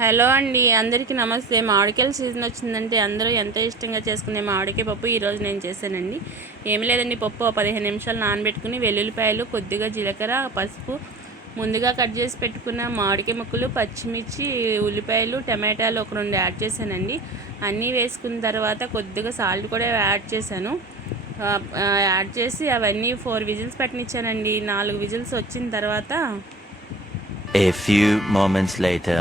Hello అండి, అందరికీ నమస్తే. మామిడికాయల సీజన్ వచ్చిందంటే అందరూ ఎంతో ఇష్టంగా చేసుకునే మామిడికాయ పప్పు ఈరోజు నేను చేశానండి. ఏమి లేదండి, పప్పు 15 నిమిషాలు నానబెట్టుకుని వెల్లుల్లిపాయలు, కొద్దిగా జీలకర్ర, పసుపు, ముందుగా కట్ చేసి పెట్టుకున్న మామిడికాయ ముక్కలు, పచ్చిమిర్చి, ఉల్లిపాయలు, టమాటాలు ఒక 2 యాడ్ చేశానండి. అన్నీ వేసుకున్న తర్వాత కొద్దిగా సాల్ట్ కూడా యాడ్ చేశాను. యాడ్ చేసి అవన్నీ 4 విజిల్స్ పెట్టనిచ్చానండి. 4 విజిల్స్ వచ్చిన తర్వాత A few moments later.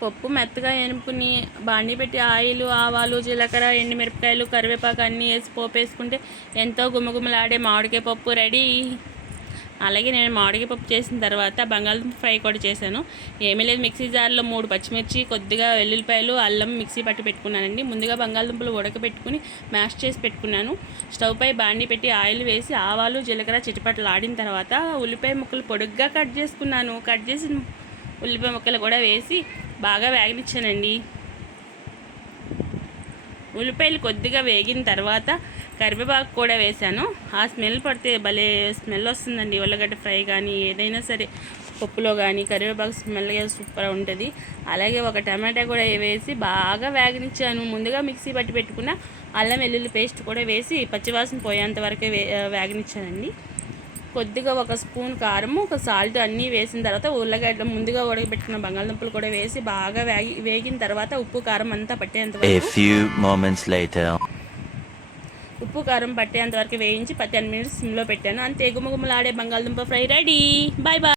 పప్పు మెత్తగా ఎనుపుకుని బాండి పెట్టి ఆయిల్, ఆవాలు, జీలకర్ర, ఎండుమిరపకాయలు, కరివేపాకు అన్నీ వేసి పోపు వేసుకుంటే ఎంతో గుమగుమలాడే మామిడికాయ పప్పు రెడీ. అలాగే నేను మామిడికాయ పప్పు చేసిన తర్వాత బంగాళదుంప ఫ్రై కూడా చేశాను. ఏమీ లేదు, మిక్సీ జార్లో 3 పచ్చిమిర్చి, కొద్దిగా వెల్లుల్లిపాయలు, అల్లం మిక్సీ పట్టి పెట్టుకున్నానండి. ముందుగా బంగాళదుంపలు ఉడకబెట్టుకుని మ్యాష్ చేసి పెట్టుకున్నాను. స్టవ్ పై బాండి పెట్టి ఆయిల్ వేసి ఆవాలు, జీలకర్ర చిటపటలు ఆడిన తర్వాత ఉల్లిపాయ ముక్కలు పొడుగ్గా కట్ చేసుకున్నాను. కట్ చేసిన ఉల్లిపాయ ముక్కలు కూడా వేసి బాగా వేగనిచ్చానండి. ఉల్లిపాయలు కొద్దిగా వేగిన తర్వాత కరివేపాకు కూడా వేశాను. ఆ స్మెల్ పడితే భలే స్మెల్ వస్తుందండి. ఉల్లగడ్డ ఫ్రై కానీ ఏదైనా సరే పప్పులో కానీ కరివేపాకు స్మెల్ సూపర్ ఉంటుంది. అలాగే ఒక టమాటా కూడా వేసి బాగా వేగనిచ్చాను. ముందుగా మిక్సీ పట్టి పెట్టుకున్న అల్లం వెల్లుల్లి పేస్ట్ కూడా వేసి పచ్చివాసన పోయేంత వరకే వేగనిచ్చానండి. కొద్దిగా 1 స్పూన్ కారము, ఒక సాల్ట్ అన్నీ వేసిన తర్వాత ఉల్లగడ్డ ముందుగా ఉడకబెట్టుకున్న బంగాళదుంపలు కూడా వేసి బాగా వేగిన తర్వాత ఉప్పు కారం అంతా పట్టేంత వరకు ఉప్పు కారం పట్టేంత వరకు వేయించి 10 మినిట్స్ సిమ్లో పెట్టాను. అంతే, గుమగుమలాడే బంగాళదుంప ఫ్రై రెడీ. Bye bye.